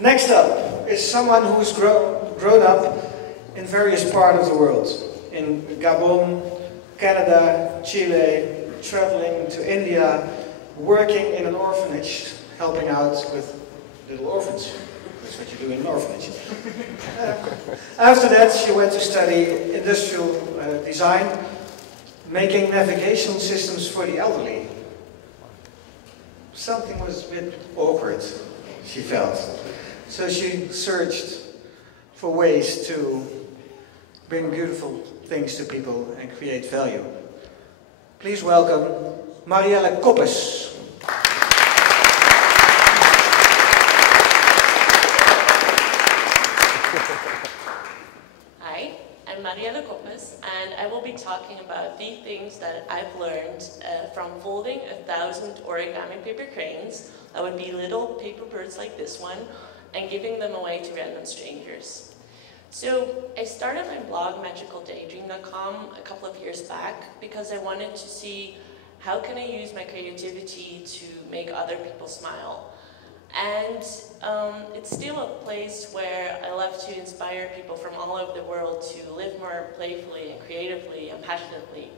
Next up is someone who's grown up in various parts of the world. In Gabon, Canada, Chile, traveling to India, working in an orphanage, helping out with little orphans. That's what you do in an orphanage. After that, she went to study industrial design, making navigation systems for the elderly. Something was a bit awkward, she felt. So she searched for ways to bring beautiful things to people and create value. Please welcome Mariëlle Coppes. Hi, I'm Mariëlle Coppes, and I will be talking about the things that I've learned from folding 1,000 origami paper cranes, that would be little paper birds like this one, and giving them away to random strangers. So I started my blog magicaldaydream.com a couple of years back because I wanted to see how can I use my creativity to make other people smile. And it's still a place where I love to inspire people from all over the world to live more playfully and creatively and passionately.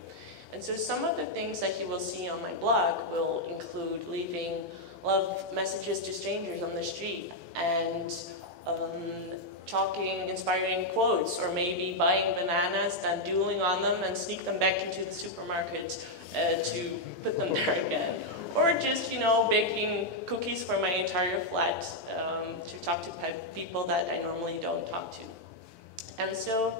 And so some of the things that you will see on my blog will include leaving love messages to strangers on the street and chalking inspiring quotes, or maybe buying bananas, then dueling on them and sneak them back into the supermarket to put them there again. Or just, baking cookies for my entire flat to talk to people that I normally don't talk to. And so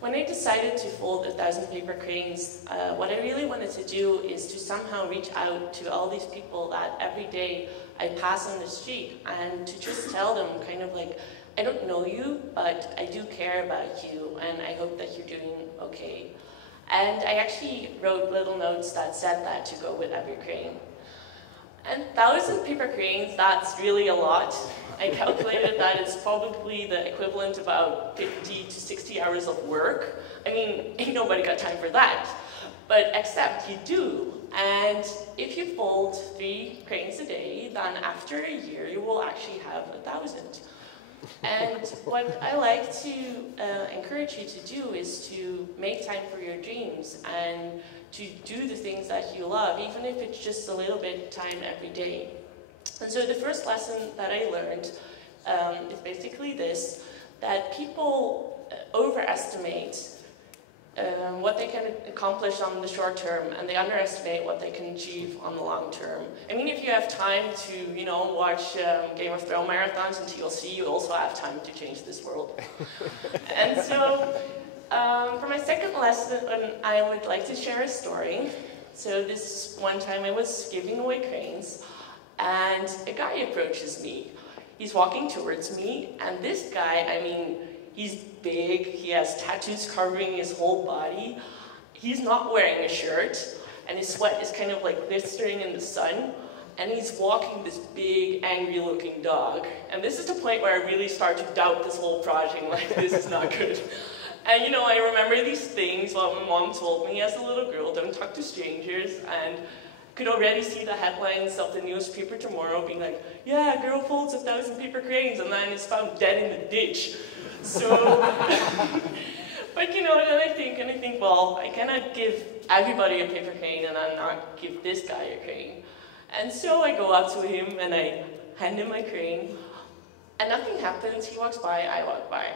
when I decided to fold 1,000 paper cranes, what I really wanted to do is to somehow reach out to all these people that every day I pass on the street and to just tell them kind of like, I don't know you, but I do care about you and I hope that you're doing okay. And I actually wrote little notes that said that to go with every crane. And 1,000 paper cranes, that's really a lot. I calculated that it's probably the equivalent of about 50 to 60 hours of work. I mean, ain't nobody got time for that. But except you do. And if you fold 3 cranes a day, then after a year, you will actually have 1,000. And what I like to encourage you to do is to make time for your dreams and to do the things that you love, even if it's just a little bit of time every day. And so the first lesson that I learned is basically this, that people overestimate what they can accomplish on the short term, and they underestimate what they can achieve on the long term. I mean, if you have time to, watch Game of Thrones marathons until you'll see, you also have time to change this world. And so, for my second lesson, I would like to share a story. So this one time I was giving away cranes, and a guy approaches me. He's walking towards me, and this guy, I mean, he's big, he has tattoos covering his whole body. He's not wearing a shirt, and his sweat is kind of like glistering in the sun. And he's walking this big, angry-looking dog. And this is the point where I really start to doubt this whole project, like, this is not good. And I remember these things what my mom told me as a little girl, don't talk to strangers, and could already see the headlines of the newspaper tomorrow being like, yeah, girl folds 1,000 paper cranes and then is found dead in the ditch. So, but and I think, well, I cannot give everybody a paper crane and then not give this guy a crane. And so I go up to him and I hand him my crane, and nothing happens. He walks by, I walk by.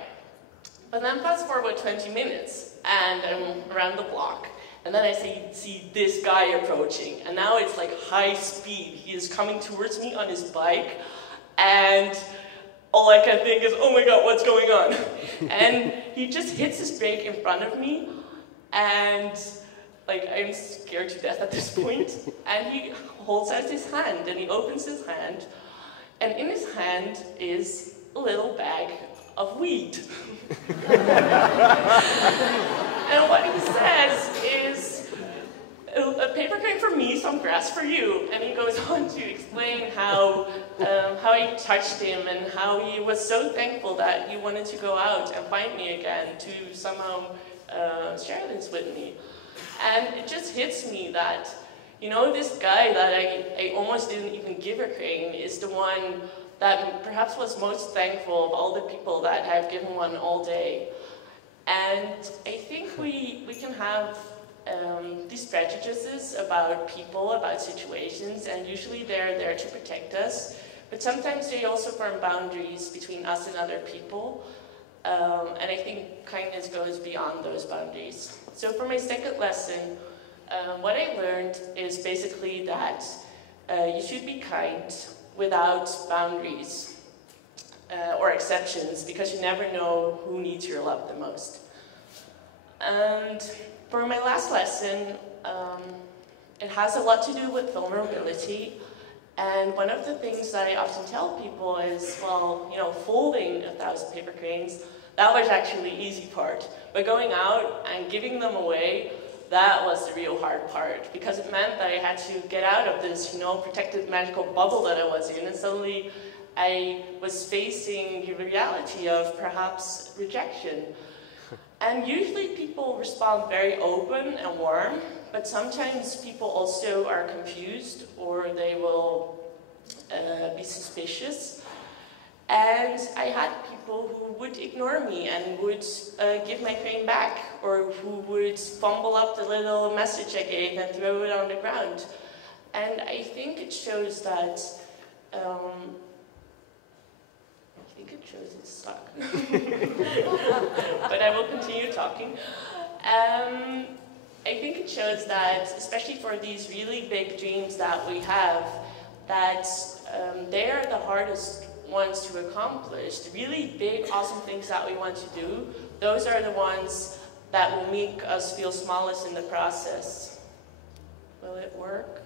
But then fast forward 20 minutes, and I'm around the block, and then I see this guy approaching, and now it's like high speed. He is coming towards me on his bike, and all I can think is, oh my god, what's going on? And he just hits his brake in front of me, and like I'm scared to death at this point. And he holds out his hand, and he opens his hand, and in his hand is a little bag of weed. And what he says is, a paper crane for me, some grass for you. And he goes on to explain how he touched him and how he was so thankful that he wanted to go out and find me again to somehow share this with me. And it just hits me that, this guy that I almost didn't even give a crane is the one that perhaps was most thankful of all the people that have given one all day. And I think we can have these prejudices about people, about situations, and usually they're there to protect us. But sometimes they also form boundaries between us and other people. And I think kindness goes beyond those boundaries. So for my second lesson, what I learned is basically that you should be kind without boundaries or exceptions, because you never know who needs your love the most. And for my last lesson, it has a lot to do with vulnerability. And one of the things that I often tell people is, well, you know, folding 1,000 paper cranes, that was actually the easy part. But going out and giving them away, that was the real hard part, because it meant that I had to get out of this, you know, protected magical bubble that I was in, and suddenly I was facing the reality of perhaps rejection. And usually people respond very open and warm, but sometimes people also are confused, or they will be suspicious. And I had people who would ignore me and would give my crane back, or who would fumble up the little message I gave and throw it on the ground. And I think it shows that, suck. But I will continue talking. I think it shows that, especially for these really big dreams that we have, that they are the hardest ones to accomplish. The really big, awesome things that we want to do, those are the ones that will make us feel smallest in the process. Will it work?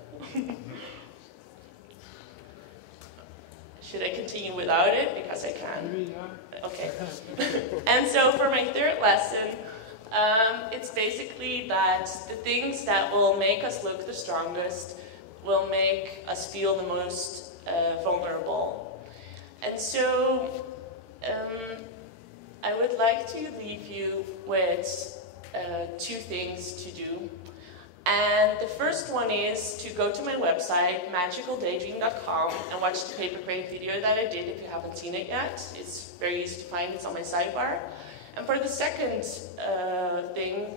Should I continue without it? Because I can. Okay. And so for my third lesson, it's basically that the things that will make us look the strongest will make us feel the most vulnerable. And so I would like to leave you with 2 things to do. And the first one is to go to my website, magicaldaydream.com, and watch the paper crane video that I did if you haven't seen it yet. It's very easy to find, it's on my sidebar. And for the second thing,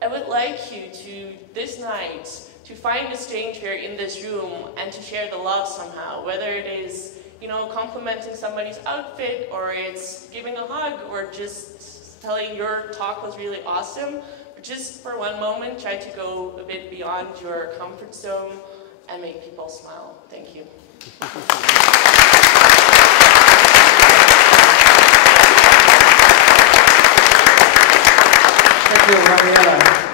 I would like you to, this night, to find a stranger in this room and to share the love somehow, whether it is, you know, complimenting somebody's outfit, or it's giving a hug, or just telling your talk was really awesome. Just for one moment, try to go a bit beyond your comfort zone and make people smile. Thank you. Thank you, Mariëlle.